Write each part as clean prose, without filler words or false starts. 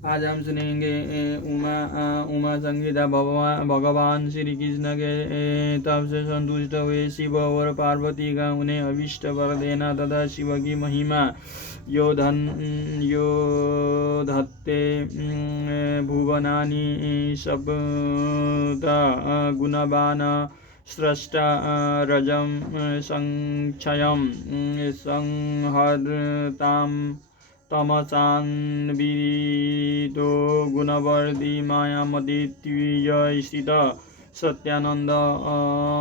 आज हम सुनेंगे उमा संगीता। भगवान श्री कृष्ण के तप से संतुष्ट हुए शिव और पार्वती का उन्हें अभिष्ट वर देना तथा शिव की महिमा यो धत्ते भुवनानि सप्त गुणवान स्रष्टा रजं संक्षयं संहर्तां तमसान्वितो गुणवर्धी मायामतीय स्थित सत्यानंद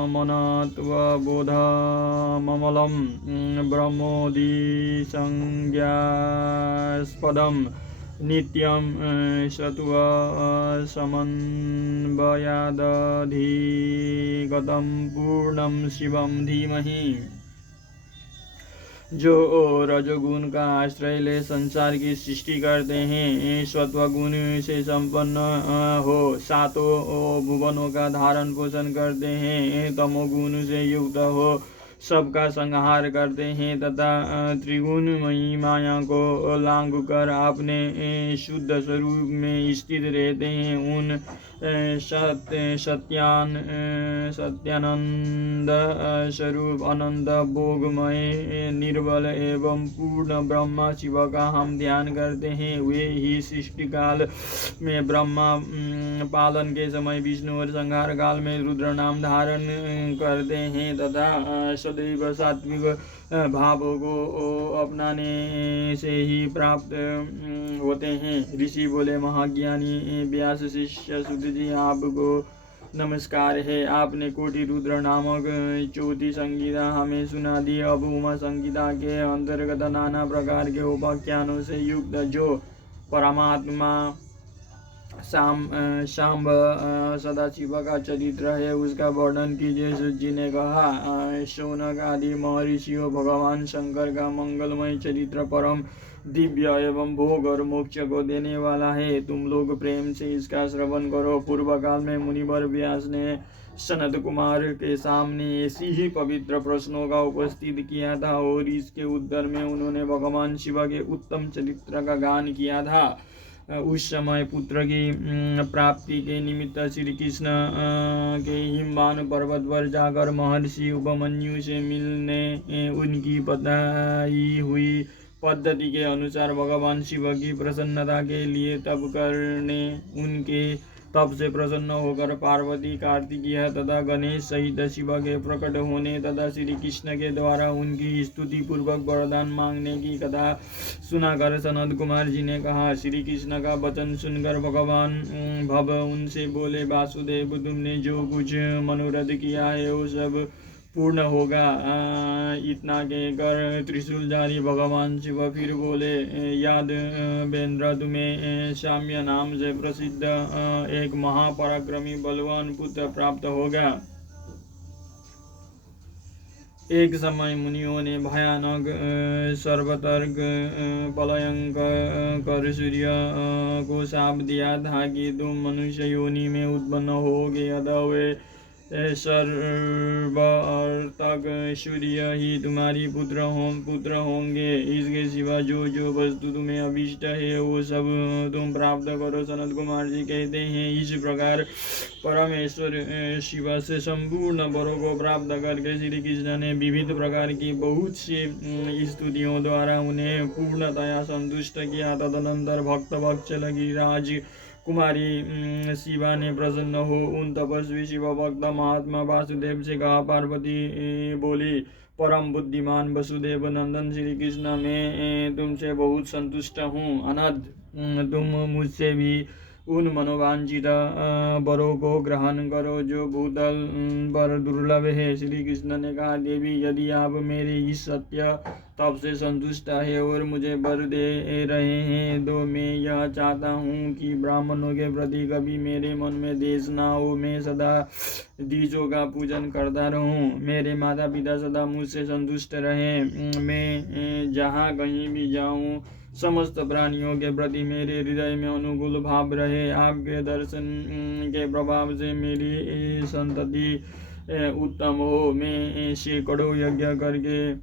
मनत्वबोधममलं ब्रह्मोदिसंज्ञास्पदं नित्यं सत्त्वसमन्वयादधिगतं पूर्णं शिवं धीमहि। जो रजोगुण का आश्रय ले संसार की सृष्टि करते हैं, सत्वगुण से संपन्न हो सातों भुवनों का धारण पोषण करते हैं, तमोगुण से युक्त हो सबका संहार करते हैं तथा त्रिगुणमयी माया को लांघ कर अपने शुद्ध स्वरूप में स्थित रहते हैं, उन सत्यानंद स्वरूप अनंत भोगमय निर्बल एवं पूर्ण ब्रह्मा शिव का हम ध्यान करते हैं। वे ही सृष्टि काल में ब्रह्मा पालन के समय विष्णु और संहार काल में रुद्र नाम धारण करते हैं तथा सदैव सात्विक भावों को अपनाने से ही प्राप्त होते हैं। ऋषि बोले, महाज्ञानी व्यास शिष्य सुत जी, आपको नमस्कार है। आपने कोटि रुद्र नामक चौथी संगीता हमें सुना दी। अब उमा संगीता के अंतर्गत नाना प्रकार के उपाख्यानों से युक्त जो परमात्मा शाम्ब सदाशिव का चरित्र है उसका वर्णन कीजिए। सूत जी ने कहा, शौनक आदि महर्षियों भगवान शंकर का मंगलमय चरित्र परम दिव्य एवं भोग और मोक्ष को देने वाला है। तुम लोग प्रेम से इसका श्रवण करो। पूर्व काल में मुनिवर व्यास ने सनत कुमार के सामने ऐसी ही पवित्र प्रश्नों का उपस्थित किया था और इसके उत्तर में उन्होंने भगवान शिव के उत्तम चरित्र का गान किया था। उस समय पुत्र की प्राप्ति के निमित्त श्री कृष्ण के हिमवान पर्वत पर जाकर महर्षि उपमन्यु से मिलने उनकी बताई हुई पद्धति के अनुसार भगवान शिव की प्रसन्नता के लिए तप करने उनके तप से प्रसन्न होकर पार्वती, कार्तिकेय तथा गणेश सहित शिव के प्रकट होने तथा श्री कृष्ण के द्वारा उनकी स्तुति पूर्वक वरदान मांगने की कथा सुनाकर सनत कुमार जी ने कहा। श्री कृष्ण का वचन सुनकर भगवान भव उनसे बोले, वासुदेव, तुमने जो कुछ मनोरथ किया है वो सब पूर्ण होगा। इतना कहकर त्रिशूलधारी भगवान शिव फिर बोले, यादवेंद्र, तुम्हें शाम्य नाम से प्रसिद्ध एक महापराक्रमी बलवान पुत्र प्राप्त होगा। एक समय मुनियों ने भयानक सर्वतर्क प्रलयंकर सूर्य को शाप दिया था कि तुम मनुष्य योनि में उत्पन्न होगे, अतः वे सर्वतर्क सूर्य ही तुम्हारी पुत्र होंगे। इसके सिवा जो वस्तु तुम्हें अभिष्ट है वो सब तुम प्राप्त करो। सनत कुमार जी कहते हैं, इस प्रकार परमेश्वर शिव से संपूर्ण वरों को प्राप्त करके श्री कृष्ण ने विविध प्रकार की बहुत सी स्तुतियों द्वारा उन्हें पूर्णतया संतुष्ट किया। तदनंतर भक्त वत्सल की राज कुमारी शिवा ने प्रसन्न हो उन तपस्वी शिव भक्त महात्मा वासुदेव से कहा। पार्वती बोली, परम बुद्धिमान वसुदेव नंदन श्री कृष्ण, मैं तुमसे बहुत संतुष्ट हूँ। अनंत, तुम मुझसे भी उन मनोवांछित वरों को ग्रहण करो जो भूतल पर दुर्लभ है। श्री कृष्ण ने कहा, देवी, यदि आप मेरे इस सत्य तप से संतुष्ट है और मुझे वर दे रहे हैं तो मैं यह चाहता हूँ कि ब्राह्मणों के प्रति कभी मेरे मन में द्वेष न हो। मैं सदा द्विजों का पूजन करता रहूँ। मेरे माता पिता सदा मुझसे संतुष्ट रहें। मैं जहाँ कहीं भी जाऊँ समस्त प्राणियों के प्रति मेरे हृदय में अनुकूल भाव रहे। आपके दर्शन के प्रभाव से मेरी संतति उत्तम हो। मैं सैकड़ों यज्ञ करके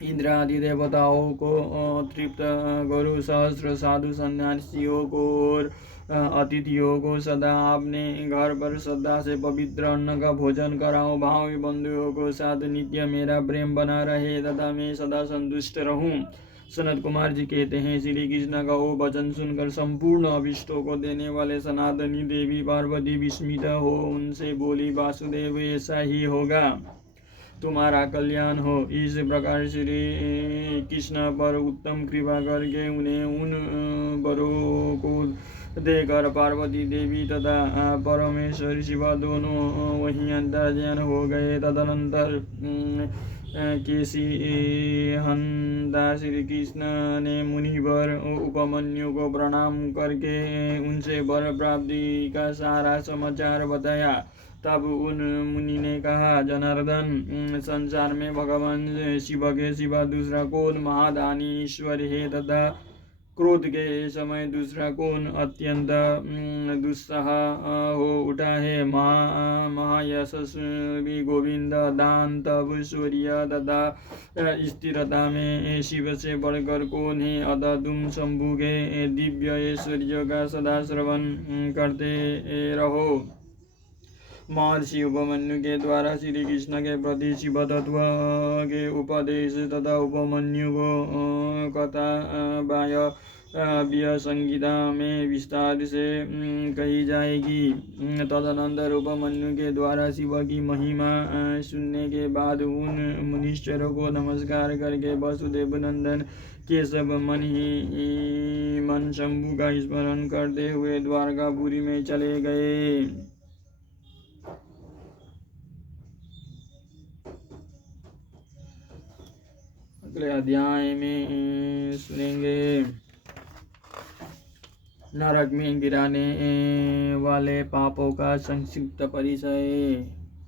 इंद्र आदि देवताओं को तृप्त गुरु सहस्त्र साधु सन्यासियों को और अतिथियों को सदा अपने घर पर श्रद्धा से पवित्र अन्न का भोजन कराओ। भावी बंधुओं को साथ नित्य मेरा प्रेम बना रहे तथा मैं सदा संतुष्ट रहूं। सनत कुमार जी कहते हैं, श्री कृष्ण का वो वचन सुनकर संपूर्ण अभिष्टों को देने वाले सनातनी देवी पार्वती विस्मित हो उनसे बोली, वासुदेव ऐसा ही होगा, तुम्हारा कल्याण हो। इस प्रकार श्री कृष्ण पर उत्तम कृपा करके उन्हें उन वरों को देकर पार्वती देवी तथा परमेश्वर शिव दोनों वहीं अंतर्ध्यान हो गए। तदनंतर केसी हंता श्री कृष्ण ने मुनिवर उपमन्यु को प्रणाम करके उनसे वर प्राप्ति का सारा समाचार बताया। तब उन मुनि ने कहा, जनार्दन, संसार में भगवान शिव के सिवा दूसरा कौन महादानी ईश्वर है तथा क्रोध के समय दूसरा कौन अत्यंत दुस्सह हो उठा है। महायशस्वी गोविंद दान तब सूर्य तथा स्थिरता में शिव से बढ़कर कौन है। अतः तुम शंभु के दिव्य ऐश्वर्य का सदा श्रवण करते रहो। महर्षि उपमन्यु के द्वारा श्री कृष्ण के प्रति शिव तत्व के उपदेश तथा उपमन्यु को कथा वायव्य संगीता में विस्तार से कही जाएगी। तदनंतर उपमन्यु के द्वारा शिव की महिमा सुनने के बाद उन मुनीश्वरों को नमस्कार करके वसुदेव नंदन केशव मन ही मन शंभु का स्मरण करते हुए द्वारकापुरी में चले गए। अगले अध्याय में सुनेंगे नरक में गिराने वाले पापों का संक्षिप्त परिचय।